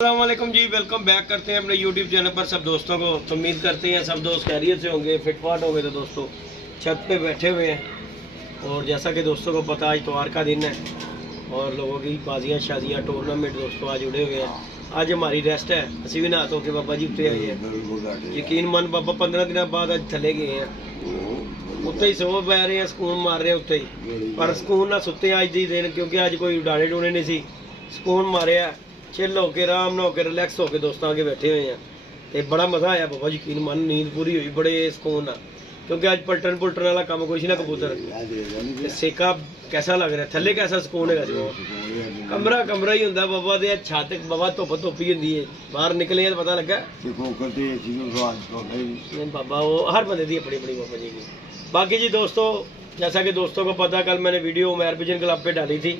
अस्सलामुअलैकुम जी, welcome back करते हैं अपने YouTube चैनल पर सब दोस्तों को। तो उम्मीद करते हैं सब दोस्त खैरियत से होंगे, फिटफाट होंगे। तो दोस्तों छत पे बैठे हुए हैं और जैसा कि दोस्तों को पता आज इतवार का दिन है और लोगों की बाजियाँ शादियाँ टूर्नामेंट दोस्तों आज जुड़े हुए हैं। आज हमारी रेस्ट है, असी भी नहा धो के बाबा जी उत्ते आए हैं। यकीन मन बाबा 15 दिन बाद आज थले गए हैं, उत्ते ही सो पै रहे हैं, सुकून मार रहे हैं उत्ते ही। पर सुकून ना सुते अज दी दिन, क्योंकि अज कोई डाणे डूने नहीं सी, सुकून मारे चिल होके आराम ना होकर रिलैक्स होकर दोस्तों आगे बैठे हुए हैं। तो बड़ा मज़ा आया बाबा यकीन मन, नींद पूरी हुई, बड़े सुकून आ। क्योंकि आज पलटन पुलटन वाला काम कुछ ना कबूतर सेका कैसा लग रहा है, थले कैसा सुकून है। कमरा कमरा ही होंगे बाबा दे, छत बाबा धुप धुपी होंगी है, बाहर निकले तो पता लगा बाबा वो हर बंदे की अपनी अपनी बाबा जी की। बाकी जी दोस्तों, जैसा कि दोस्तों को पता, कल मैंने वीडियो उमैर विजन क्लब पे डाली थी,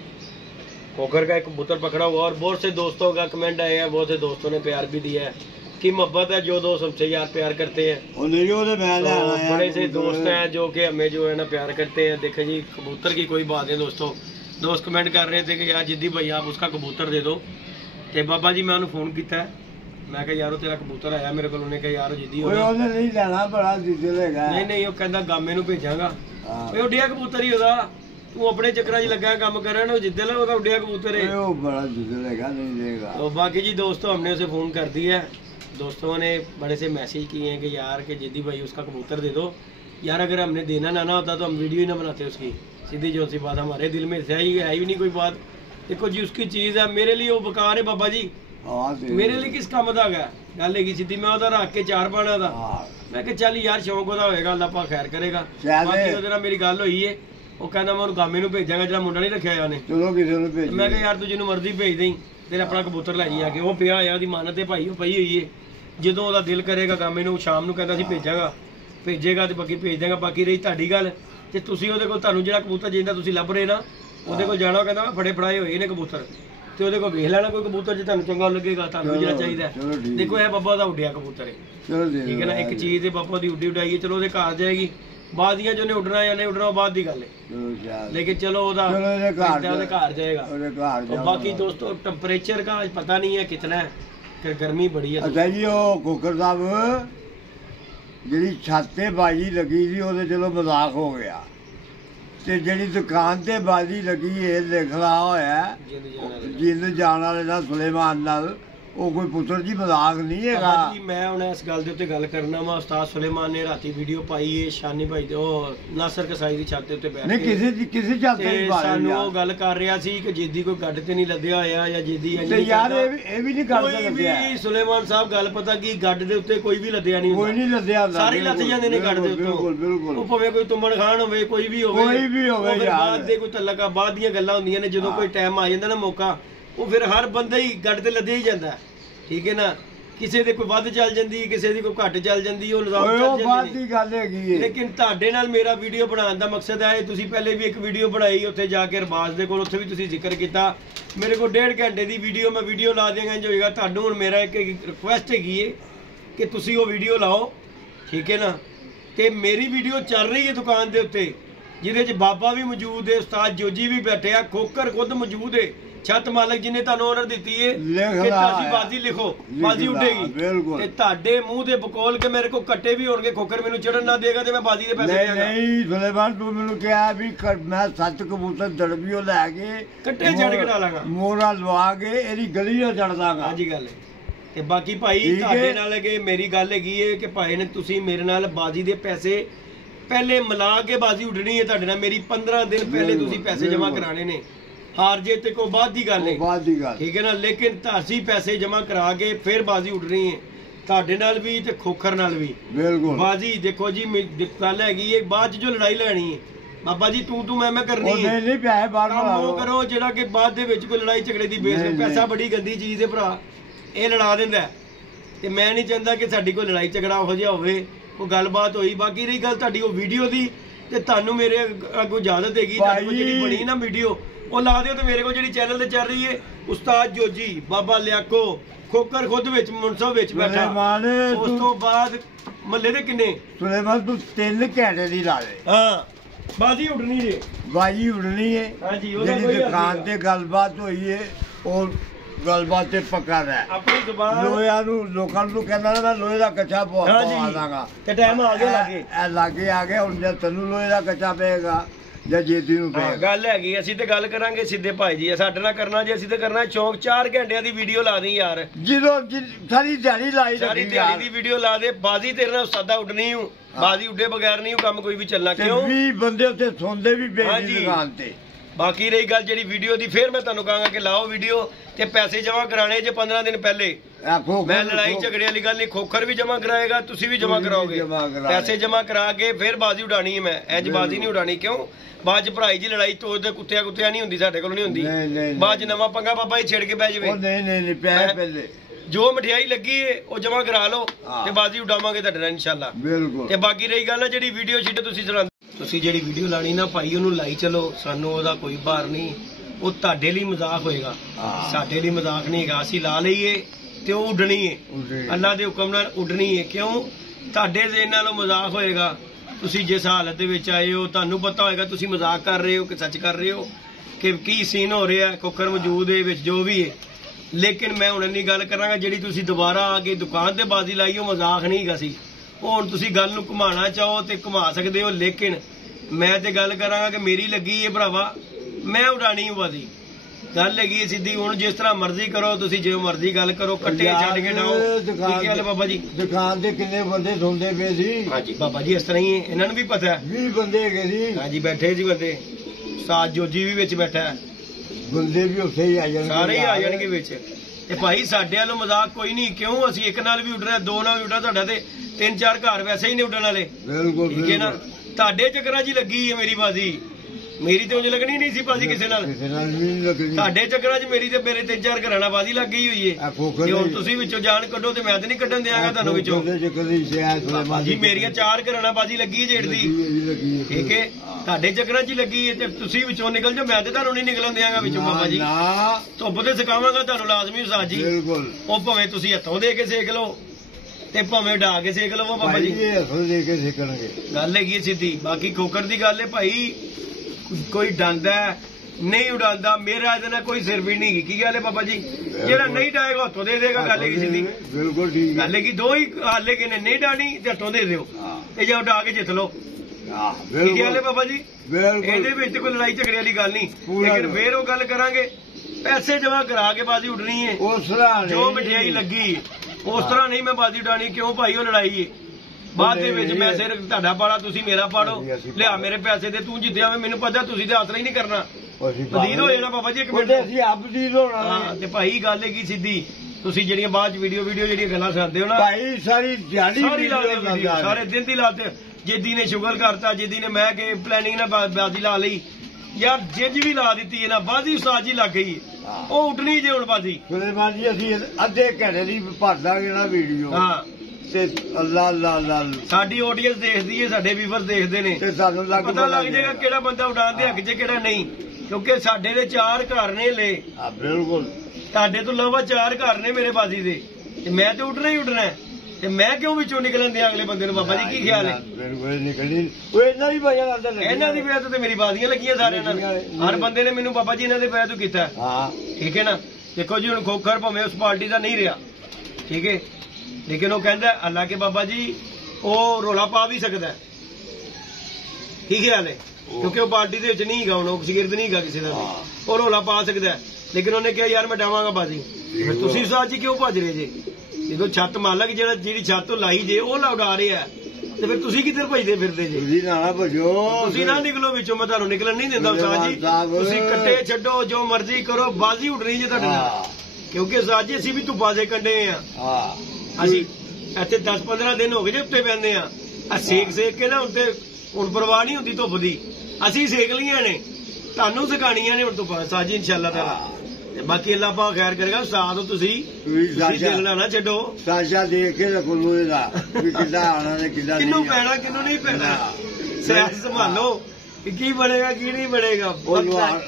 खोखर का एक कबूतर पकड़ा हुआ और बहुत से दोस्तों का कमेंट आया है, बहुत से दोस्तों ने प्यार भी दिया है कि मोहब्बत है जो दोस्त हमसे यार प्यार करते हैं। तो बड़े से दोस्त हैं जो कि हमें जो है ना प्यार करते हैं। देखें जी, कबूतर की कोई बात है दोस्तों, दोस्त कमेंट कर रहे थे कि यार जिद्दी भाई आप उसका कबूतर दे दो। तो बाबा जी मैं उन्हें फोन किया, मैं कहा यारो तेरा कबूतर आया मेरे को, उन्होंने कहा यार जिद्दी नहीं वो कहता गामे नूं भेजांगा, उड्डिया कबूतर ही होगा, तू अपने चक्कर च लगा काम कर जिद्दे ला उड्डिया कबूतर है तो। बाकी जी दोस्तों हमने उसे फ़ोन कर दिया, दोस्तों ने बड़े से मैसेज किए हैं कि यार कि जिद्दी भाई उसका कबूतर दे दो यार, अगर हमने देना ना होता तो हम वीडियो ही ना बनाते उसकी, सीधी जो सी बात हमारे दिल में है ही नहीं कोई बात। देखो जी उसकी चीज़ है, मेरे लिए वो बेकार है बाबा जी, मेरे लिए किस काम का है गल है सीधी। मैं उधर रख के चार पाना था, मैं कहा चल यार शौक होगा अल्लाह पाक खैर करेगा। बाकी ਉਹਦੇ ਨਾਲ ਮੇਰੀ ਗੱਲ ਹੋਈ है, ਉਹ ਕਹਿੰਦਾ मैं गामे ਨੂੰ भेजांगा ਜਿਹੜਾ ਮੁੰਡਾ नहीं रखा ਉਹਨੇ। ਚਲੋ ਕਿਸੇ ਨੂੰ ਭੇਜ, मैं कहा यार तू ਜਿਹਨੂੰ ਮਰਜ਼ੀ भेज दें, तेरे अपना कबूतर ਲੈ ਜੀ ਆ ਕੇ। ਉਹ ਪਿਆ ਆ ਉਹਦੀ ਮਾਨਤ ਹੈ ਭਾਈ, ਉਹ ਪਈ ਹੋਈ ਹੈ, ਜਦੋਂ ਉਹਦਾ ਦਿਲ ਕਰੇਗਾ गामे ਨੂੰ ਸ਼ਾਮ ਨੂੰ ਕਹਿੰਦਾ ਸੀ ਭੇਜਾਂਗਾ, ਭੇਜੇਗਾ ਤੇ ਬਾਕੀ ਭੇਜ ਦੇਗਾ। ਬਾਕੀ ਰਹੀ ਤੁਹਾਡੀ ਗੱਲ, ਤੇ ਤੁਸੀਂ ਉਹਦੇ ਕੋਲ ਤੁਹਾਨੂੰ ਜਿਹੜਾ ਕਬੂतर ਜਿੰਦਾ ਤੁਸੀਂ ਲੱਭ ਰਹੇ ਨਾ, ਉਹਦੇ ਕੋਲ ਜਾਣਾ, ਕਹਿੰਦਾ ਮੈਂ ਫੜੇ ਫੜਾਏ ਹੋਏ ਨੇ ਕਬੂतर, ਤੇ ਉਹਦੇ ਕੋਲ ਵੇਖ ਲੈਣਾ ਕੋਈ ਕਬੂतर ਜੇ ਤੁਹਾਨੂੰ ਚੰਗਾ ਲੱਗੇਗਾ, ਤੁਹਾਨੂੰ ਜਿਹੜਾ ਚਾਹੀਦਾ। ਦੇਖੋ ਇਹ ਬਾਬਾ ਦਾ ਉੱਡਿਆ ਕਬੂतर ਹੈ, ਠੀਕ ਹੈ ਨਾ, ਇੱਕ ਚੀਜ਼ ਤੇ ਬਾਬਾ ਦੀ ਉੱਡੀ ਉਡਾਈ, ਚਲੋ ਉਹਦੇ ਘਰ ਜਾਏਗੀ, ਬਾਦੀਆਂ ਜੋ ਨੇ ਉੱਡਣਾ ਜਾਂ ਨਹੀਂ ਉੱਡਣਾ ਬਾਅਦ ਦੀ ਗੱਲ है, लेकिन चलो ਉਹਦੇ ਘਰ जाएगा। बाकी दोस्तों टेम्परेचर का आज पता नहीं है कितना है, कि गर्मी बड़ी है। अच्छा जी ਉਹ ਕੋਕਰ ਸਾਹਿਬ ਜਿਹੜੀ ਛੱਤ ਤੇ ਬਾਜੀ ਲੱਗੀ ਸੀ ਉਹਦੇ ਚਲੋ ਮਜ਼ਾਕ ਹੋ ਗਿਆ, ਤੇ ਜਿਹੜੀ ਦੁਕਾਨ ਤੇ ਬਾਜੀ ਲੱਗੀ ਇਹ ਲਿਖਲਾ ਹੋਇਆ ਜਿੰਦ ਜਾਣ ਵਾਲੇ ਨਾਲ ਸੁਲੇਮਾਨ ਨਾਲ, ਉਹ ਕੋਈ ਪੁੱਤਰ ਜੀ ਮਜ਼ਾਕ ਨਹੀਂ ਹੈਗਾ ਜੀ। ਮੈਂ ਹੁਣ ਇਸ ਗੱਲ ਦੇ ਉੱਤੇ ਗੱਲ ਕਰਨਾ ਵਾ, ਉਸਤਾਦ ਸੁਲੇਮਾਨ ਨੇ ਰਾਤੀ ਵੀਡੀਓ ਪਾਈ ਹੈ ਸ਼ਾਨੀ ਭਾਈ ਦੇ, ਉਹ ਨਾਸਰ ਕਸਾਈ ਦੀ ਛੱਤ ਦੇ ਉੱਤੇ ਬੈਠ ਕੇ, ਨਹੀਂ ਕਿਸੇ ਛੱਤ ਤੇ ਨਹੀਂ, ਸਾਨੂੰ ਉਹ ਗੱਲ ਕਰ ਰਿਹਾ ਸੀ ਕਿ ਜਿੱਦੀ ਕੋਈ ਗੱਡ ਤੇ ਨਹੀਂ ਲੱਦਿਆ ਹੋਇਆ ਜਾਂ ਜਿੱਦੀ ਤੇ ਯਾਰ ਇਹ ਵੀ ਨਹੀਂ ਗੱਲ ਤੇ ਲੱਦਿਆ ਸੁਲੇਮਾਨ ਸਾਹਿਬ। ਗੱਲ ਪਤਾ ਕੀ, ਗੱਡ ਦੇ ਉੱਤੇ ਕੋਈ ਵੀ ਲੱਦਿਆ ਨਹੀਂ, ਕੋਈ ਨਹੀਂ ਲੱਦਿਆ, ਸਾਰੇ ਲੱਦ ਜਾਂਦੇ ਨੇ ਗੱਡ ਦੇ ਉੱਤੇ। ਉਹ ਭਾਵੇਂ ਕੋਈ ਤੁਮਣ ਖਾਨ ਹੋਵੇ, ਕੋਈ ਵੀ ਹੋਵੇ, ਬਾਅਦ ਦੇ ਕੋਈ ਤਲਕਾ ਬਾਅਦ ਦੀਆਂ ਗੱਲਾਂ ਹੁੰਦੀਆਂ ਨੇ, ਜਦੋਂ ਕੋਈ ਟਾਈਮ ਆ ਜਾਂਦਾ ਨਾ ਮੌਕਾ, ਉਹ ਫਿਰ ਹਰ ਬੰਦਾ ਹੀ ਗੱਡ ਤੇ ਲੱਦਿਆ ਹੀ ਜਾਂਦਾ, ਠੀਕ ਹੈ ਨਾ। ਕਿਸੇ ਦੇ ਕੋਈ ਵੱਧ ਚੱਲ ਜਾਂਦੀ, ਕਿਸੇ ਦੀ ਕੋਈ ਘੱਟ ਚੱਲ ਜਾਂਦੀ, ਉਹ ਨਿਜ਼ਾਮ ਚੱਲ ਜਾਂਦੀ। ਲੇਕਿਨ ਤੁਹਾਡੇ ਨਾਲ ਮੇਰਾ ਵੀਡੀਓ ਬਣਾਉਣ ਦਾ ਮਕਸਦ ਹੈ, ਤੁਸੀਂ ਪਹਿਲੇ ਵੀ ਇੱਕ ਵੀਡੀਓ ਬਣਾਈ ਉੱਥੇ ਜਾ ਕੇ ਰਬਾਜ਼ ਦੇ ਕੋਲ, ਉੱਥੇ ਵੀ ਤੁਸੀਂ ਜ਼ਿਕਰ ਕੀਤਾ। ਮੇਰੇ ਕੋਲ 1.5 ਘੰਟੇ ਦੀ ਵੀਡੀਓ, ਮੈਂ ਵੀਡੀਓ ਲਾ ਦਿਆਂਗਾ ਇੰਜ ਹੋਏਗਾ। ਤੁਹਾਨੂੰ ਹੁਣ ਮੇਰਾ ਇੱਕ ਰਿਕੁਐਸਟ ਹੈਗੀ ਹੈ ਕਿ ਤੁਸੀਂ ਉਹ ਵੀਡੀਓ ਲਾਓ, ਠੀਕ ਹੈ ਨਾ। ਤੇ ਮੇਰੀ ਵੀਡੀਓ ਚੱਲ ਰਹੀ ਹੈ ਦੁਕਾਨ ਦੇ ਉੱਤੇ, ਜਿਹਦੇ 'ਚ ਬਾਬਾ ਵੀ ਮੌਜੂਦ ਹੈ, ਉਸਤਾਦ ਜੋਜੀ ਵੀ ਬੈਠੇ ਆ, ਖੋਕਰ ਖੁਦ ਮੌਜੂਦ ਹੈ, ਛੱਤ ਮਾਲਕ ਜਿਹਨੇ ਤੁਹਾਨੂੰ ਆਰਡਰ ਦਿੱਤੀ ਹੈ ਕਿ ਤੁਸੀਂ ਬਾਜ਼ੀ ਲਿਖੋ, ਬਾਜ਼ੀ ਉੱਡੇਗੀ। ਤੇ ਤੁਹਾਡੇ ਮੂੰਹ ਦੇ ਬਕੌਲ ਕੇ ਮੇਰੇ ਕੋ ਕੱਟੇ ਵੀ ਹੋਣਗੇ, ਖੋਕਰ ਮੈਨੂੰ ਚੜਨ ਨਾ ਦੇਗਾ ਤੇ ਮੈਂ ਬਾਜ਼ੀ ਦੇ ਪੈਸੇ ਦੇਵਾਂਗਾ। ਨਹੀਂ ਸੁਲੇਮਾਨ ਤੂੰ ਮੈਨੂੰ ਕਿਹਾ ਵੀ ਮੈਂ 7 ਕਬੂਤਰ ਦੜਬੀਓ ਲੈ ਕੇ ਕੱਟੇ ਚੜ ਕੇ ਡਾਲਾਂਗਾ, ਮੋਰਾ ਲਵਾ ਕੇ ਇਹਦੀ ਗਲੀ 'ਚ ਚੜ ਦਾਂਗਾ। ਹਾਂਜੀ ਗੱਲ ਹੈ। ਤੇ ਬਾਕੀ ਭਾਈ ਤੁਹਾਡੇ ਨਾਲ ਹੈਗੇ, ਮੇਰੀ ਗੱਲ ਹੈਗੀ ਹੈ ਕਿ ਭਾਈ ਨੇ ਤੁਸੀਂ ਮੇਰੇ ਨਾਲ ਬਾਜ਼ੀ ਦੇ ਪੈਸੇ ਪਹਿਲੇ ਮਿਲਾ ਕੇ ਬਾਜ਼ੀ ਉੱਡਣੀ ਹੈ ਤੁਹਾਡੇ ਨਾਲ ਮੇਰੀ। 15 ਦਿਨ ਪਹਿਲੇ ਤੁਸੀਂ ਪੈਸੇ ਜਮ੍ਹਾਂ ਕਰਾਣੇ ਨੇ, हार जे ते को बाद दी गल है, ठीक है ना। लेकिन तासी पैसे जमा करा के फिर बाजी उड़नी है, ताडे नाल भी ते खोखर नाल भी बिल्कुल बाजी। देखो जी गल हैगी है, बाद जो लड़ाई लैनी है बाबा जी तू मैं करनी है, नहीं पैसे बाहर वो करो जेड़ा कि बाद दे विच कोई लड़ाई झगड़े दी बेस। पैसा बड़ी गंदी चीज है भरा, ये लड़ा दिंदा ते मैं नहीं चाहता कि साडी कोई लड़ाई झगड़ा हो जिहा होवे, कोई गलबात होई। बाकी रही गल ताडी वो वीडियो दी, ते तुहानू मेरे अगों इजाजत हैगी ताडी कोई जेहड़ी बनी ना वीडियो ਉਹ ਲਾ ਦਿਓ। ਤੇ ਮੇਰੇ ਕੋਲ ਜਿਹੜੀ ਚੈਨਲ ਤੇ ਚੱਲ ਰਹੀ ਹੈ ਉਸਤਾਦ ਜੋਜੀ, ਬਾਬਾ ਲਿਆਕੋ, ਖੋਕਰ ਖੁਦ ਵਿੱਚ ਮੁਨਸਬ ਵਿੱਚ ਬੈਠਾ। ਉਸ ਤੋਂ ਬਾਅਦ ਮਹੱਲੇ ਦੇ ਕਿੰਨੇ ਸੁਲੇਮਾਨ ਤੂੰ 3 ਘੰਟੇ ਦੀ ਲਾ ਦੇ। ਹਾਂ ਬਾਜੀ ਉੱਡਣੀ ਹੈ, ਬਾਜੀ ਉੱਡਣੀ ਹੈ। ਹਾਂਜੀ ਜਿਹੜੀ ਦੁਕਾਨ ਤੇ ਗੱਲਬਾਤ ਹੋਈ ਹੈ ਉਹ ਗੱਲਬਾਤ ਤੇ ਪੱਕਾ ਰਹਿ। ਆਪਣੀ ਜ਼ੁਬਾਨ ਲੋਹਿਆਂ ਨੂੰ ਲੋਕਾਂ ਨੂੰ ਕਹਿੰਦਾ ਨਾ ਮੈਂ ਲੋਹੇ ਦਾ ਕੱਚਾ ਪਵਾ ਦਾਂਗਾ ਤੇ ਟਾਈਮ ਆ ਗਿਆ ਲਾਗੇ। ਇਹ ਲਾਗੇ ਆ ਗਿਆ। ਹੁਣ ਜੇ ਤੈਨੂੰ ਲੋਹੇ ਦਾ ਕੱਚਾ ਪਏਗਾ ਜਾਂ ਜੇਦੀ ਨੂੰ ਪਏਗਾ। ਗੱਲ ਹੈਗੀ ਅਸੀਂ ਤੇ ਗੱਲ ਕਰਾਂਗੇ ਸਿੱਧੇ ਭਾਈ ਜੀ ਸਾਡੇ ਨਾਲ ਕਰਨਾ ਜੇ ਅਸੀਂ ਤੇ ਕਰਨਾ ਚੌਂਕ 4 ਘੰਟਿਆਂ ਦੀ ਵੀਡੀਓ ਲਾ ਦੀ ਯਾਰ। ਜਦੋਂ ਸਾਰੀ ਦਿਹਾੜੀ ਲਾਈ ਸਾਰੀ ਦਿਹਾੜੀ ਦੀ ਵੀਡੀਓ ਲਾ ਦੇ। ਬਾਜ਼ੀ ਤੇਰੇ ਨਾਲ ਸਾਦਾ ਉੱਡਣੀ ਹੂੰ। ਬਾਜ਼ੀ ਉੱਡੇ ਬਗੈਰ ਨਹੀਂ ਕੰਮ ਕੋਈ ਵੀ ਚੱਲਣਾ। ਕਿਉਂ 20 ਬੰਦੇ ਉੱਤੇ ਸੌਂਦੇ ਵੀ ਪਏ ਦੀ ਦੁਕਾਨ ਤੇ। ਬਾਕੀ ਰਹੀ ਗੱਲ ਜਿਹੜੀ ਵੀਡੀਓ ਦੀ, ਫਿਰ ਮੈਂ ਤੁਹਾਨੂੰ ਕਹਾਂਗਾ ਕਿ ਲਾਓ ਵੀਡੀਓ ਤੇ ਪੈਸੇ ਜਮ੍ਹਾਂ ਕਰਾਣੇ ਜੇ 15 ਦਿਨ ਪਹਿਲੇ। ਮੈਂ ਲੜਾਈ ਝਗੜੇ ਵਾਲੀ ਗੱਲ ਨਹੀਂ। ਖੋਖਰ ਵੀ ਜਮ੍ਹਾਂ ਕਰਾਏਗਾ, ਤੁਸੀਂ ਵੀ ਜਮ੍ਹਾਂ ਕਰਾਓਗੇ। ਪੈਸੇ ਜਮ੍ਹਾਂ ਕਰਾ ਕੇ ਫਿਰ ਬਾਜ਼ੀ ਉਡਾਣੀ ਹੈ। ਮੈਂ ਇੰਜ ਬਾਜ਼ੀ ਨਹੀਂ ਉਡਾਣੀ। ਕਿਉਂ ਬਾਅਦ ਚ ਭਰਾਈ ਜੀ ਲੜਾਈ ਤੋੜ ਦੇ ਕੁੱਤਿਆਂ ਨਹੀਂ ਹੁੰਦੀ, ਸਾਡੇ ਕੋਲ ਨਹੀਂ ਹੁੰਦੀ। ਬਾਅਦ ਚ ਨਵਾਂ ਪੰਗਾ ਬਾਬਾ ਜੀ ਛੇੜ ਕੇ ਬਹਿ ਜਾਵੇ। ਨਹੀਂ ਪੈਸੇ ਪਹਿਲੇ ਜੋ ਮਠਿਆਈ ਲੱਗੀ ਏ ਉਹ ਜਮ੍ਹਾਂ ਕਰਾ ਲਓ ਤੇ ਬਾਜ਼ੀ ਉਡਾਵਾਂਗੇ ਤੁਹਾਡੇ ਨਾਲ ਇਨਸ਼ਾਅੱਲਾ। ਬਿਲਕੁਲ। ਤੇ ਬਾਕੀ ਰਹੀ ਗੱਲ ਹੈ ਜਿਹੜੀ ਵੀਡੀਓ ਸ਼ੀਟ ਤੁਸੀਂ ਜਿਹੜੀ ਵੀਡੀਓ ਲਾਣੀ ਨਾ ਭਾਈ ਉਹਨੂੰ ਲਾਈ ਚਲੋ। ਸਾਨੂੰ ਉਹਦਾ ਕੋਈ ਭਾਰ ਨਹੀਂ। ਉਹ ਤੁਹਾਡੇ ਲਈ ਮਜ਼ਾਕ ਹੋਏਗਾ, ਸਾਡੇ ਲਈ ਮਜ਼ਾਕ ਨਹੀਂ ਹੈਗਾ। ਅਸੀਂ ਲਾ ਲਈਏ ਤੇ ਉਹ ਉੱਡਣੀ ਏ, ਅੱਲਾ ਦੇ ਹੁਕਮ ਨਾਲ ਉੱਡਣੀ ਏ। ਕਿਉਂ ਤੁਹਾਡੇ ਦੇ ਨਾਲੋਂ ਮਜ਼ਾਕ ਹੋਏਗਾ। ਤੁਸੀਂ ਜਿਸ ਹਾਲਤ ਦੇ ਵਿੱਚ ਆਏ ਹੋ ਤੁਹਾਨੂੰ ਪਤਾ ਹੋਏਗਾ ਤੁਸੀਂ ਮਜ਼ਾਕ ਕਰ ਰਹੇ ਹੋ ਕਿ ਸੱਚ ਕਰ ਰਹੇ ਹੋ, ਕਿ ਕੀ ਸੀਨ ਹੋ ਰਿਹਾ, ਖੋਖਰ ਮੌਜੂਦ ਹੈ ਵਿੱਚ ਜੋ ਵੀ ਹੈ। ਲੇਕਿਨ ਮੈਂ ਹੁਣ ਇੰਨੀ ਗੱਲ ਕਰਾਂਗਾ ਜਿਹੜੀ ਤੁਸੀਂ ਦੁਬਾਰਾ ਆ ਕੇ ਦੁਕਾਨ ਤੇ ਬਾਜ਼ੀ ਲਾਈ ਉਹ ਮਜ਼ਾਕ ਨਹੀਂ ਹੈਗਾ ਸੀ। ਉਹ ਹੁਣ ਤੁਸੀਂ ਗੱਲ ਨੂੰ ਘੁਮਾਉਣਾ ਚਾਹੋ ਤੇ ਘੁਮਾ ਸਕਦੇ ਹੋ। ਲੇਕਿਨ ਮੈਂ ਤੇ ਗੱਲ ਕਰਾਂਗਾ ਕਿ ਮੇਰੀ ਲੱਗੀ ਹੈ ਭਰਾਵਾ, ਮੈਂ ਉਡਾਣੀ ਬਾਜ਼ੀ। ਗੱਲ ਹੈਗੀ ਸਿੱਧੀ। ਹੁਣ ਜਿਸ ਤਰ੍ਹਾਂ ਮਰਜ਼ੀ ਕਰੋ ਤੁਸੀਂ, ਜਿਵੇਂ ਮਰਜ਼ੀ ਗੱਲ ਕਰੋ, ਕੱਟੇ ਛੱਡ ਕੇ ਡਾਓ। ਕੀ ਗੱਲ ਬਾਬਾ ਜੀ ਦੁਕਾਨ ਤੇ ਕਿੰਨੇ ਬੰਦੇ ਸੌਂਦੇ ਪਏ ਸੀ? ਹਾਂਜੀ ਬਾਬਾ ਜੀ ਇਸ ਤਰ੍ਹਾਂ ਹੀ ਹੈ, ਇਹਨਾਂ ਨੂੰ ਵੀ ਪਤਾ ਹੈ। 20 ਬੰਦੇ ਹੈਗੇ ਸੀ। ਹਾਂਜੀ ਬੈਠੇ ਸੀ ਬੰਦੇ, ਸਾਜ ਜੋਜੀ ਵੀ ਵਿੱਚ ਬੈਠਾ ਹੈ। ਬੰਦੇ ਵੀ ਉੱਥੇ ਹੀ ਆ ਜਾਣਗੇ, ਸਾਰੇ ਹੀ ਆ ਜਾਣਗੇ ਵਿੱਚ। ਤੇ ਭਾਈ ਸਾਡੇ ਵੱਲੋਂ ਮਜ਼ਾਕ ਕੋਈ ਨਹੀਂ। ਕਿਉਂ ਅਸੀਂ ਇੱਕ ਨਾਲ ਵੀ ਉੱਡ ਰਿਹਾ, ਦੋ ਨਾਲ ਵੀ ਉੱਡਣਾ। ਤੁਹਾਡਾ ਤੇ 3-4 ਘਰ ਵੈਸੇ ਹੀ ਨਹੀਂ ਉੱਡਣ ਵਾਲੇ। ਬਿਲਕੁਲ ਠੀਕ ਹੈ ਨਾ। ਤੁਹਾਡੇ ਚੱਕਰਾਂ 'ਚ ਲੱਗੀ ਹੈ ਮੇਰੀ ਬਾਜ਼ੀ। ਮੇਰੀ ਤੇ ਉਂਝ ਲੱਗਣੀ ਨਹੀਂ ਸੀ ਬਾਜ਼ੀ ਕਿਸੇ ਨਾਲ। ਤੁਹਾਡੇ ਚੱਕਰਾਂ 'ਚ ਮੇਰੀ ਤੇ ਮੇਰੇ 3-4 ਘਰਾਂ ਨਾਲ ਬਾਜ਼ੀ ਲੱਗ ਗਈ ਹੋਈ ਹੈ। ਤੇ ਹੁਣ ਤੁਸੀਂ ਵਿੱਚੋਂ ਜਾਨ ਕੱਢੋ ਤੇ ਮੈਂ ਤੇ ਨਹੀਂ ਕੱਢਣ ਦਿਆਂਗਾ ਤੁਹਾਨੂੰ ਵਿੱਚੋਂ। ਬਾਜੀ ਮੇਰੀਆਂ 4 ਘਰਾਂ ਨਾਲ ਬਾਜ਼ੀ ਲੱਗੀ ਹੈ ਜੇੜ ਦੀ। ਠੀਕ ਹੈ ਤੁਹਾਡੇ ਚੱਕਰਾਂ 'ਚ ਹੀ ਲੱਗੀ ਹੈ ਤੇ ਤੁਸੀਂ ਵਿੱਚੋਂ ਨਿਕਲ ਜਾਓ। ਮੈਂ ਤੇ ਤੁਹਾਨੂੰ ਨਹੀਂ ਨਿਕਲਣ ਦਿਆਂਗਾ ਵਿੱਚੋਂ ਬਾਬਾ ਜੀ। ਧੁੱਪ ਤੇ ਸਿਖਾਵਾਂਗਾ ਤੁਹਾਨੂੰ ਲਾਜ਼ਮੀ ਉਸਤਾਦ ਜੀ। ਉਹ ਭਾਵੇਂ ਤੁਸੀਂ ਹੱਥੋਂ ਦੇ ਕੇ ਸੇਕ ਲਓ ਤੇ ਭਾਵੇਂ ਡਾ ਕੇ ਸੇਕ ਲਵੋ ਬਾਬਾ ਜੀ। ਗੱਲ ਹੈਗੀ ਸਿੱਧੀ। ਬਾਕੀ ਖੋਖਰ ਦੀ ਗੱਲ ਹੈ ਭਾਈ, ਕੋਈ ਡਾਂਦਾ ਨਹੀਂ ਉਡਾਂਦਾ। ਮੇਰਾ ਇਹਦੇ ਨਾਲ ਕੋਈ ਸਿਰ ਵੀ ਨਹੀਂ। ਕੀ ਗੱਲ ਹੈ ਬਾਬਾ ਜੀ? ਜਿਹੜਾ ਨਹੀਂ ਡਾਏਗਾ ਹੱਥੋਂ ਦੇ ਦੇਗਾ। ਗੱਲ ਹੈਗੀ ਸਿੱਧੀ। ਬਿਲਕੁਲ ਠੀਕ। ਗੱਲ ਹੈਗੀ ਦੋ ਹੀ ਹਾਲੇ ਕਿ ਨੇ ਨਹੀਂ ਡਾਣੀ ਤੇ ਹੱਥੋਂ ਦੇ ਦਿਓ ਤੇ ਜਾਂ ਉਡਾ ਕੇ ਜਿੱਤ ਲਓ। ਕੀ ਗੱਲ ਹੈ ਬਾਬਾ ਜੀ? ਇਹਦੇ ਵਿੱਚ ਕੋਈ ਲੜਾਈ ਝਗੜੇ ਵਾਲੀ ਗੱਲ ਨਹੀਂ। ਲੇਕਿਨ ਫੇਰ ਉਹ ਗੱਲ ਕਰਾਂਗੇ ਪੈਸੇ ਜਮਾ ਕਰਾ ਕੇ ਬਾਜ਼ੀ ਉੱਡਣੀ ਹੈ। ਜੋ ਮਠਿਆਈ ਲੱਗੀ ਉਸ ਤਰ੍ਹਾਂ ਨਹੀਂ ਮੈਂ ਬਾਜ਼ੀ ਉਡਾਣੀ। ਕਿਉਂ ਭਾਈ ਉਹ ਲੜਾਈ ਹੈ। ਬਾਅਦ ਦੇ ਵਿੱਚ ਮੈਂ ਸਿਰ ਤੁਹਾਡਾ ਪਾੜਾ ਤੁਸੀਂ ਮੇਰਾ ਪਾੜੋ। ਲਿਆ ਮੇਰੇ ਪੈਸੇ ਤੇ ਤੂੰ ਜਿੱਤਿਆ ਮੈਨੂੰ ਪਤਾ ਤੁਸੀਂ ਤੇ ਆਸਰਾ ਹੀ ਨਹੀਂ ਕਰਨਾ। ਬਦੀਦ ਹੋ ਜਾਣਾ ਬਾਬਾ ਜੀ ਇੱਕ ਮਿੰਟ। ਤੇ ਭਾਈ ਗੱਲ ਹੈਗੀ ਸਿੱਧੀ। ਤੁਸੀਂ ਜਿਹੜੀਆਂ ਬਾਅਦ ਚ ਵੀਡੀਓ ਜਿਹੜੀਆਂ ਗੱਲਾਂ ਸੁਣਾਉਂਦੇ ਹੋ ਨਾ ਭਾਈ, ਸਾਰੀ ਸਾਰੇ ਦਿਨ ਦੀ ਲਾਤੇ। ਜਿੱਦੀ ਨੇ ਸ਼ੁਗਰ ਕਰਤਾ, ਜਿੱਦੀ ਨੇ ਮੈਂ ਕਿ ਪਲੈਨਿੰਗ ਨਾਲ ਬਾਜ਼ੀ ਲਾ ਲਈ ਯਾਰ। ਜਿੱਜ ਵੀ ਲਾ ਦਿੱਤੀ ਹੈ ਨਾ ਬਾਜ਼ੀ ਉਸਤਾਦ ਲੱਗ ਗਈ। ਉਹ ਉੱਡਣੀ ਜੇ ਹੁਣ ਬਾਜ਼ੀ। ਸੁਲੇਮਾਨ ਜੀ ਅਸੀਂ ਅੱਧੇ ਘੰਟੇ ਦੀ ਭਰ ਦਾਂਗੇ ਨਾ ਵੀਡੀਓ। ਹਾਂ ਤੇ ਅੱਲਾ ਸਾਡੀ ਆਡੀਅנס ਦੇਖਦੀ ਹੈ, ਸਾਡੇ ਵੀਵਰ ਦੇਖਦੇ ਨੇ ਤੇ ਸਾਨੂੰ ਪਤਾ ਲੱਗ ਜਾਏਗਾ ਕਿਹੜਾ ਬੰਦਾ ਉਡਾਣ ਦੇ ਹੱਕ 'ਚ ਕਿਹੜਾ ਨਹੀਂ। ਕਿਉਂਕਿ ਸਾਡੇ ਦੇ 4 ਘਰ ਨੇ ਲੈ। ਬਿਲਕੁਲ। ਤੁਹਾਡੇ ਤੋਂ ਇਲਾਵਾ 4 ਘਰ ਨੇ ਮੇਰੇ ਬਾਜ਼ੀ ਦੇ ਤੇ ਮੈਂ ਤੇ ਉੱਡਣਾ ਹੀ ਉੱਡਣਾ ਤੇ ਮੈਂ ਕਿਉਂ ਵਿੱਚੋਂ ਨਿਕਲਣ ਦਿਆਂ ਅਗਲੇ ਬੰਦੇ ਨੂੰ? ਬਾਬਾ ਜੀ ਕੀ ਖਿਆਲ ਹੈ? ਇਹਨਾਂ ਦੀ ਵਜ੍ਹਾ ਤੋਂ ਮੇਰੀ ਬਾਜ਼ੀਆਂ ਲੱਗੀਆਂ ਸਾਰਿਆਂ ਨਾਲ। ਹਰ ਬੰਦੇ ਨੇ ਮੈਨੂੰ ਬਾਬਾ ਜੀ ਇਹਨਾਂ ਦੇ ਵਜ੍ਹਾ ਤੋਂ ਕੀਤਾ। ਠੀਕ ਹੈ ਨਾ। ਦੇਖੋ ਜੀ ਹੁਣ ਖੋਖਰ ਭਾਵੇਂ ਉਸ ਪਾਰਟੀ ਦਾ ਨਹੀਂ ਰਿਹਾ। ਠੀਕ ਹੈ ਲੇਕਿਨ ਉਹ ਕਹਿੰਦਾ ਅੱਲਾ ਕੇ ਬਾਬਾ ਜੀ ਉਹ ਰੋਲਾ ਪਾ ਵੀ ਸਕਦਾ। ਕੀ ਖਿਆਲ ਹੈ? ਕਿਉਂਕਿ ਉਹ ਪਾਰਟੀ ਦੇ ਵਿੱਚ ਨਹੀਂ ਹੈਗਾ, ਹੁਣ ਉਹ ਸ਼ਗਿਰਦ ਨਹੀਂ ਹੈਗਾ ਕਿਸੇ ਦਾ। ਉਹ ਰੋਲਾ ਪਾ ਸਕਦਾ ਲੇਕਿਨ ਉਹਨੇ ਕਿਹਾ ਯਾਰ ਮੈਂ ਡਾਵਾਂਗਾ ਬਾਜ਼ੀ। ਤੁਸੀਂ ਉਸਤਾਦ ਜੀ ਕਿਉਂ ਭੱਜ ਰਹੇ ਜੇ? ਜਦੋਂ ਛੱਤ ਮਾਲਕ ਜਿਹੜੀ ਛੱਤ ਲਾਈ ਜੇ ਉਹ ਉਡਾ ਰਿਹਾ ਤੇ ਫਿਰ ਤੁਸੀਂ ਕਿੱਧਰ ਭੱਜਦੇ ਫਿਰਦੇ ਜੇ? ਤੁਸੀਂ ਨਾ ਨਿਕਲੋ ਵਿੱਚੋਂ। ਮੈਂ ਤੁਹਾਨੂੰ ਨਿਕਲਣ ਨਹੀਂ ਦਿੰਦਾ ਉਸਤਾਦ ਜੀ। ਤੁਸੀਂ ਕੱਟੇ ਛੱਡੋ, ਜੋ ਮਰਜ਼ੀ ਕਰੋ, ਬਾਜ਼ੀ ਉੱਡ ਰਹੀ ਜੇ ਤੁਹਾਡੇ ਨਾਲ। ਕਿਉਂਕਿ ਉਸਤਾਦ ਜੀ ਅਸੀਂ ਵੀ ਧੁੱਪਾਂ ਦੇ ਕੰਢੇ ਆ। ਅਸੀਂ ਇੱਥੇ 10-15 ਦਿਨ ਹੋ ਗਏ ਜੇ ਉੱਤੇ ਪੈਂਦੇ ਆ। ਸੇਕ ਕੇ ਨਾ ਹੁਣ ਪਰਵਾਹ ਨਹੀਂ ਹੁੰਦੀ ਧੁੱਪ ਦੀ। ਅਸੀਂ ਸੇਕ ਲੀਆਂ ਨੇ, ਤੁਹਾਨੂੰ ਸਿਖਾਣੀਆਂ ਨੇ ਹੁਣ ਧੁੱਪਾਂ ਸਾਜੀ ਇਨਸ਼ਾਅੱਲਾ ਤਾਲਾ। ਬਾਕੀ ਅੱਲਾ ਪਾਕ ਖੈਰ ਕਰੇਗਾ। ਸਾਥ ਤੁਸੀਂ ਦੇਖਣਾ ਨਾ ਛੱਡੋ। ਸਾਜਾ ਦੇਖ ਕੇ ਰੱਖੋ ਲੋਹੇ ਦਾ ਵੀ ਕਿੱਦਾਂ ਆਣਾ ਤੇ ਕਿੱਦਾਂ ਕਿਹਨੂੰ ਪੈਣਾ ਕਿਹਨੂੰ ਨਹੀਂ ਪੈਣਾ। ਸਿਆਸਤ ਸੰਭਾਲੋ ਕੀ ਬਣੇਗਾ ਕੀ ਨਹੀਂ ਬਣੇਗਾ।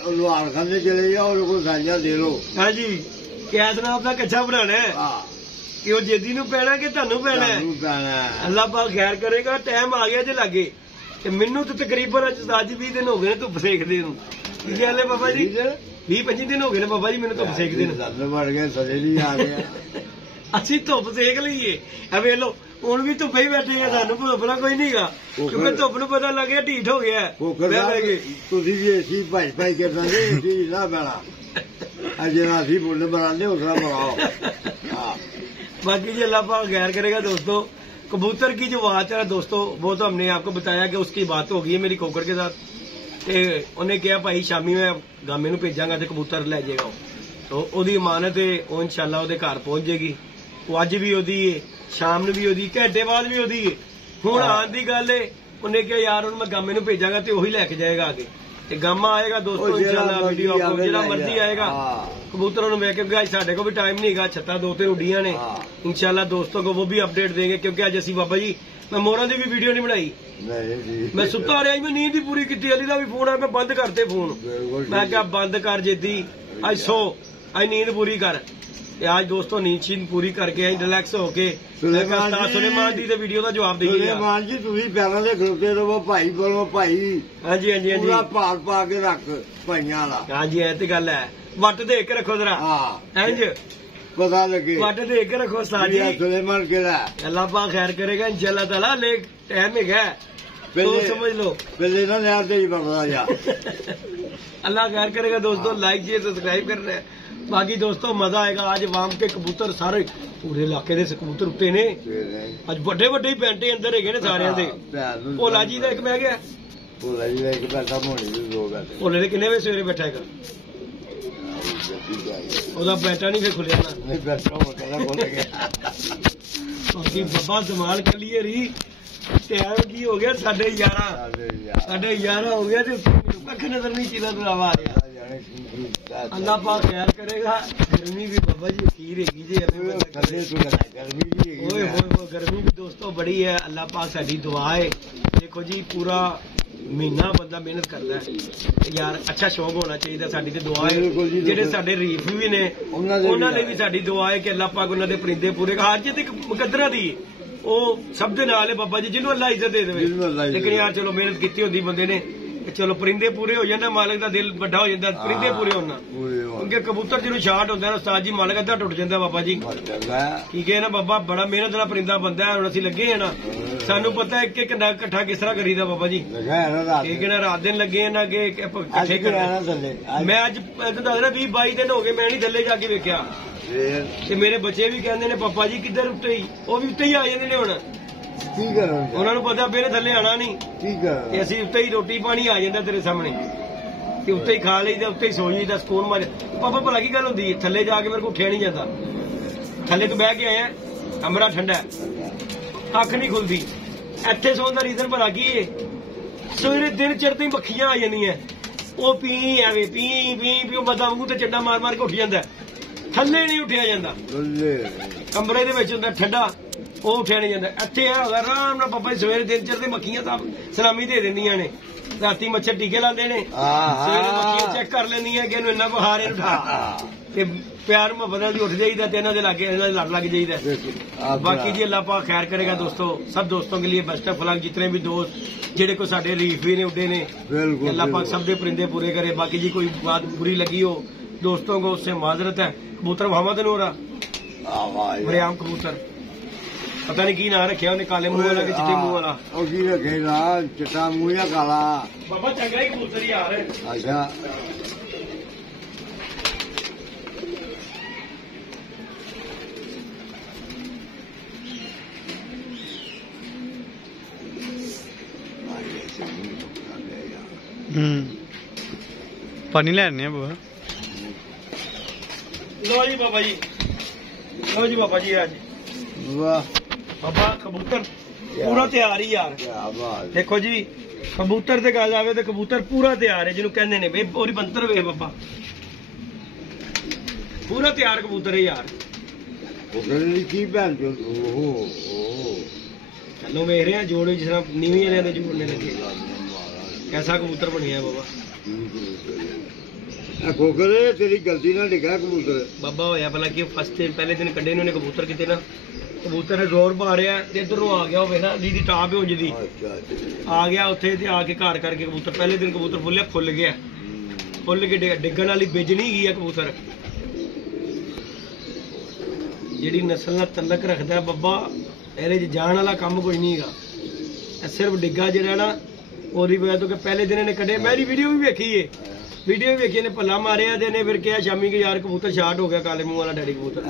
ਲੋਹਾਰ ਖਾਨੇ ਚਲੇ ਜਾਓ ਉਹਦੇ ਕੋਲ ਸਾਜਾ ਦੇ ਲੋ। ਹਾਂਜੀ ਕੈਸ ਨਾਲ ਆਪਣਾ ਕੱਚਾ ਬਣਾਉਣਾ ਕਿ ਉਹ ਜੇਦੀ ਨੂੰ ਪੈਣਾ ਕਿ ਤੁਹਾਨੂੰ ਪੈਣਾ। ਅੱਲਾ ਪਾਕ ਖੈਰ ਕਰੇਗਾ। ਟਾਈਮ ਆ ਗਿਆ ਜੇ ਲਾਗੇ ਤੇ ਮੈਨੂੰ ਤਾਂ ਤਕਰੀਬਨ ਅੱਜ 20 ਦਿਨ ਹੋ ਗਏ ਧੁੱਪ ਸੇਕਦੇ ਨੂੰ। ਕੀ ਗੱਲ ਹੈ ਬਾਬਾ ਜੀ? 20-25 ਦਿਨ ਹੋ ਗਏ ਨੇ ਬਾਬਾ ਜੀ ਮੈਨੂੰ ਧੁੱਪ ਸੇਕਦੇ ਨੇ। ਦੰਦ ਬਣ ਗਏ, ਸਜੇ ਨਹੀਂ ਆ ਗਿਆ। ਅਸੀਂ ਧੁੱਪ ਸੇਕ ਲਈਏ, ਆ ਵੇਖ ਲਓ ਹੁਣ ਵੀ ਧੁੱਪੇ ਹੀ ਬੈਠੇ ਆ, ਸਾਨੂੰ ਭੁੱਖਣਾ ਕੋਈ ਨਹੀਂਗਾ ਕਿਉਂਕਿ ਧੁੱਪ ਨੂੰ ਪਤਾ ਲੱਗਿਆ ਢੀਠ ਹੋ ਗਿਆ। ਤੁਸੀਂ ਵੀ ਏਸੀ ਭਾਈ ਭਾਈ ਕੇ ਦਾਂਗੇ, ਏਸੀ ਨਾ ਬਣਾ ਅਜੇ ਅਸੀਂ ਮੁੱਲ ਬਣਾਉਂਦੇ ਉਸਰਾ ਬਣਾਓ। बाकी जी अल्लाह पाक गैर करेगा दोस्तों। कबूतर की जो बात है दोस्तों, वो तो हमने आपको बताया कि उसकी बात हो गई है मेरी कोकर के साथ। उन्हें कहा भाई शामी मैं गामे नूं भेजांगा ते कबूतर लै जाएगा, तो ओदी अमानत है, वो इंशाल्लाह ओदे घर पहुंच जाएगी। वो अज भी ओदी है, शाम नूं भी ओदी, घंटे बाद भी ओदी है। हुण आण दी गल है, उन्हें कहा यार हुण मैं गामे नूं भेजांगा ते ओही लैके जाएगा आगे, गामा आएगा दोस्तों इंशाल्लाह वीडियो आपको जिहड़ा मर्जी आएगा। कबूतरों को मैं क्योंकि आज साढ़े को भी टाइम नहीं है, छत्ता 2-3 उड़ियां ने, इंशाल्लाह दोस्तों को वो भी अपडेट देंगे क्योंकि आज असी बाबा जी मैं मोरा की भी वीडियो नहीं बनाई। मैं सुता रहा, मैं नींद ही पूरी की, अली का भी फोन आया, मैं बंद करते फोन, मैं क्या बंद कर जेदी आज सो, आज नींद पूरी कर। आज दोस्तों नींद शींद पूरी करके आई रिलैक्स होके सुलेमान जी वीडियो का जवाब देंगे। सुलेमान जी तुम पैरों से खड़ोते रहो, भाई बोलो भाई। हाँ जी हाँ जी हाँ जी, भार पा के रख भाइयों वाला। हाँ जी ये तो गल है, वट दे के रखो जरा, इंज पता लगे, वट दे के रखो उस्ताद जी। सुलेमान केड़ा अल्लाह पाक खैर करेगा इंशाल्लाह ताला, ले टाइम है तो समझ लो पहले ना यार दे बता जा। अल्लाह खैर करेगा दोस्तों, लाइक जी सब्सक्राइब कर रहे हैं। बाकी दोस्तों मजा आएगा आज, वाम के कबूतर सारे पूरे इलाके दे कबूतर उत्ते ने आज, बड़े बड़े ही पैंटे अंदर है ने सारे दे। भोला जी का एक बह गया, भोला जी का एक बैठा, मोनी दे दो बैठे। भोले दे किन्ने बजे सवेरे बैठा है, ओदा पैंटा नहीं फिर खुलिया ना, नहीं बैठा होता ना बोल गया। बाकी बाबा जमाल कर लिए री, टाइम की हो गया 11:30 हो गया, कख नजर नहीं चला तो आवा आ गया। अल्लाह पाक खैर करेगा, गर्मी भी बाबा जी अखीर हैगी जी, गर्मी भी दोस्तों बड़ी है। अल्लाह पाक साडी दुआ है, देखो जी पूरा महीना बंदा मेहनत करता है यार, अच्छा शौक होना चाहिए, साडी ते दुआ है। जेडे साडे रीफ भी ने उन्हां लई भी साडी दुआ है कि अल्लाह पाक उन्हां दे परिंदे पूरे, हर चीज इक मुकद्दरा दी ओ सब दे नाल है बाबा जी, जिन्हों अल्लाह इज्जत दे देवे। लेकिन यार चलो मेहनत कीती होंदी बंदे ने, चलो परिंदे पूरे हो जाते, मालिक का दिल बड़ा हो जाता, परिंदे पूरे होना। क्योंकि कबूतर जो शार्ट होता है उस्ताद जी मालिक अद्धा टुट जाता बाबा जी, ठीक है ना बाबा, बड़ा मेहनत वाला परिंदा बनता है। असीं लगे हैं ना, सानू पता है कि कट्ठा किस तरह करीदा बाबा जी, ठीक है ना, रात दिन लगे हैं ना कि कट्ठे करना। मैं अज दस रहा 20-22 दिन हो गए मैं नहीं थल्ले जाके वेख्या, मेरे बच्चे भी कहते हैं पापा जी किधर उत्ते ही, वो भी उत्ते ही आ जाते हैं हुण, उन्होंने पता मेरे थल्ले आना नहीं, असं उत्ते ही रोटी पानी आ जाता तेरे सामने, उत्ते ही खा लीदा, उत्ते ही सो जाइदा, सुकून मार। पापा भला की गल होंदी है, थल्ले जाके मेरे को उठिया नहीं जाता, थल्ले तो बह के आया, कमरा ठंडा है, अख नहीं खुलती, इत्थे सोने का रीजन भला की है, सवेरे दिन चढ़ते ही मक्खियां आ जांदियां, वो पी आवे पी पी पी बंदा मूंह ते चड्डा मार मार के उठ जाता, थल्ले नहीं उठिया जाता, कमरे दे विच हुंदा ठंडा, वो उठिया नहीं जाता। इत्थे आराम नाल बाबा जी सवेरे दिन चढ़ते मक्खियां साहब सलामी दे दिंदियां ने, राती मच्छर टीके लाते ने, सवेरे मक्खियां चेक कर लेंदियां कि इन्हू इन्ना बुखार है उठा ते प्यार मुहब्बत नाल उठ जाइदा ते इन्हां दे लागे इन्हां दे लड़ लग जाइदा। बाकी जी अल्लाह पाक खैर करेगा दोस्तों, सब दोस्तों के लिए बेस्ट ऑफ लक, जितने भी दोस्त जेडे को साडे रीफ भी ने उड़े ने, अल्लाह पाक सब दे परिंदे पूरे करे। बाकी जी कोई बात बुरी लगी हो दोस्तों को उससे माजरत है। कबूतर मोहम्मद नूर बड़ेआम कबूतर, पता नहीं की ना रखा उन्हें, काले मुंह वाला कि चिट्टे मुंह वाला, रखेगा चिट्टा मुंह या काला बाबा, चंगा ही कबूतर ही आ रहे। अच्छा पानी लैने बाबा। लो जी बाबा जी, लो जी बाबा जी, आज बाबा कबूतर पूरा तैयार ही यार, देखो जी कबूतर से गल आवे तो कबूतर पूरा तैयार है, जिन्होंने कहते हैं और बंतर वे बाबा, पूरा तैयार कबूतर है यार। चलो वेख रहे हैं जोड़े जिस तरह नीवी वाले जोड़ने लगे, कैसा कबूतर बनिया है बाबा। तेरी गलती ना डिगा कबूतर बाबा होया भला कि फर्स्ट दिन पहले दिन कड्डे ने कबूतर किते ना, कबूतर ने जोर मारिया इधरों आ गया होवे ना, दी टाप हो जी आ गया उत्थे ते आके घर करके कबूतर, पहले दिन कबूतर फुल गया, ਫੁੱਲ ਕੇ ਡਿੱਗਣ ਵਾਲੀ ਬਿਜਣੀ ਗਈ ਆ ਕਬੂਤਰ। ਜਿਹੜੀ ਨਸਲ ਨਾਲ ਤਲਕ ਰੱਖਦਾ ਬੱਬਾ, ਇਹਦੇ 'ਚ ਜਾਣ ਵਾਲਾ ਕੰਮ ਕੋਈ ਨਹੀਂ ਹੈਗਾ। ਇਹ ਸਿਰਫ ਡਿੱਗਾ ਜਿਹੜਾ ਨਾ ਉਹਦੀ ਵਜ੍ਹਾ ਤੋਂ ਕਿ ਪਹਿਲੇ ਦਿਨ ਇਹਨੇ ਕੱਢਿਆ। ਮੇਰੀ ਵੀਡੀਓ ਵੀ ਵੇਖੀ ਏ, ਵੀਡੀਓ ਵੀ ਵੇਖੀ, ਇਹਨੇ ਭੱਲਾ ਮਾਰਿਆ ਤੇ ਇਹਨੇ ਫਿਰ ਕਿਹਾ ਸ਼ਾਮੀ ਕਿ ਯਾਰ ਕਬੂਤਰ ਸ਼ਾਰਟ ਹੋ ਗਿਆ, ਕਾਲੇ ਮੂੰਹ ਵਾਲਾ ਡੈਡੀ ਕਬੂਤਰ।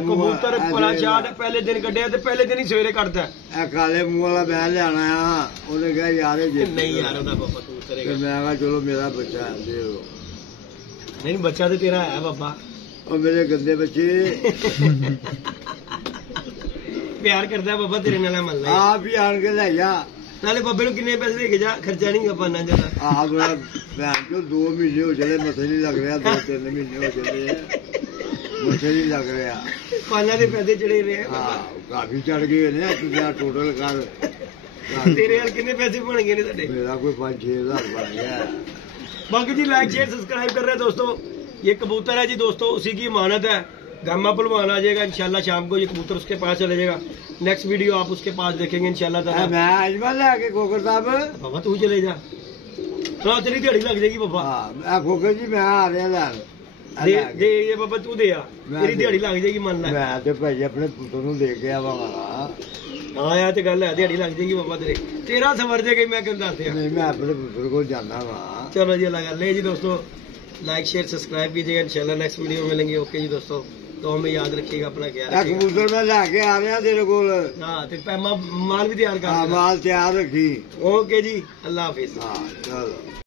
ਕਬੂਤਰ ਭਲਾ ਸ਼ਾਰਟ ਪਹਿਲੇ ਦਿਨ ਕੱਢਿਆ ਤੇ ਪਹਿਲੇ ਦਿਨ ਹੀ ਸਵੇਰੇ ਕੱਢਦਾ। ਇਹ ਕਾਲੇ ਮੂੰਹ ਵਾਲਾ ਮੈਂ ਲਿਆਣਾ ਆ, ਉਹਨੇ ਕਿਹਾ ਯਾਰ ਇਹ ਨਹੀਂ ਯਾਰ ਉਹਦਾ ਬਾਬਾ ਕਬੂਤਰ ਹੈਗਾ। ਮੈਂ ਕਿਹਾ ਚਲੋ ਮੇਰਾ ਬੱਚਾ ਦੇ ਦਿਓ। ਨਹੀਂ ਬੱਚਾ ਤੇ ਤੇਰਾ ਹੈ ਬਾਬਾ। ਉਹ ਮੇਰੇ ਗੰਦੇ ਬੱਚੇ ਪਿਆਰ ਕਰਦਾ ਬਾਬਾ ਤੇਰੇ ਨਾਲ ਮੰਨ ਆਪ ਹੀ ਆਣ ਕੇ ਲੈ ਜਾ। ਨਾਲੇ ਬੱਬੇ ਨੂੰ ਕਿੰਨੇ ਪੈਸੇ ਦੇ ਕੇ ਜਾ, ਖਰਚਾ ਨਹੀਂ ਪਾਣਾ ਜਿਆਦਾ। ਆਹ ਭੈਣ ਚੋ 2 ਮਹੀਨੇ ਹੋ ਚਲੇ, ਮੱਥੇ ਨਹੀਂ ਲੱਗ ਰਿਹਾ। 2-3 ਮਹੀਨੇ ਹੋ ਚਲੇ ਮੱਥੇ ਨਹੀਂ ਲੱਗ ਰਿਹਾ। ਪਾਣਾ ਦੇ ਪੈਸੇ ਚੜੇ ਰਹੇ ਹਾਂ ਕਾਫੀ ਚੜ ਗਏ ਨੇ। ਤੁਸੀਂ ਟੋਟਲ ਕਰ ਤੇਰੇ ਨਾਲ ਕਿੰਨੇ ਪੈਸੇ ਬਣ ਗਏ ਨੇ ਤੁਹਾਡੇ? ਮੇਰਾ ਕੋਈ 5-6 हज़ार बन गया। बाकी जी लाइक शेयर सब्सक्राइब कर रहे हैं दोस्तों। ये कबूतर है जी दोस्तों, उसी की अमानत है। गामा पलवान आ जाएगा इंशाल्लाह शाम को, ये कबूतर उसके पास चले जाएगा। नेक्स्ट वीडियो आप उसके पास देखेंगे इंशाल्लाह ताला। मैं अजमल है के खोकर साहब। बाबा तू चले जा, तो तेरी दिहाड़ी लग जाएगी बाबा। हां खोकर जी मैं आ रहा लैन दे ये बाबा तू दे आ, तेरी दिहाड़ी लग जाएगी मान ले। मैं ते भाई अपने पुत्र ਨੂੰ ਦੇ ਕੇ ਆਵਾਂਗਾ। हाँ यार ते गल है, दिहाड़ी लग जाएगी बाबा तेरे, तेरा सवर जाएगा। मैं कहूं दस दिया नहीं, मैं अपने पुत्र को जाना वा। चलो जी लगा ले जी दोस्तों, लाइक शेयर सब्सक्राइब कीजिएगा। इंशाल्लाह नेक्स्ट वीडियो में मिलेंगे। ओके जी दोस्तों, तो हमें याद रखिएगा अपना ख्याल रखिएगा। कबूतर मैं लेके आ रहा तेरे को। हाँ ते पैमा माल भी तैयार कर। माल तैयार रखी। ओके जी, अल्लाह हाफिज। हाँ चलो।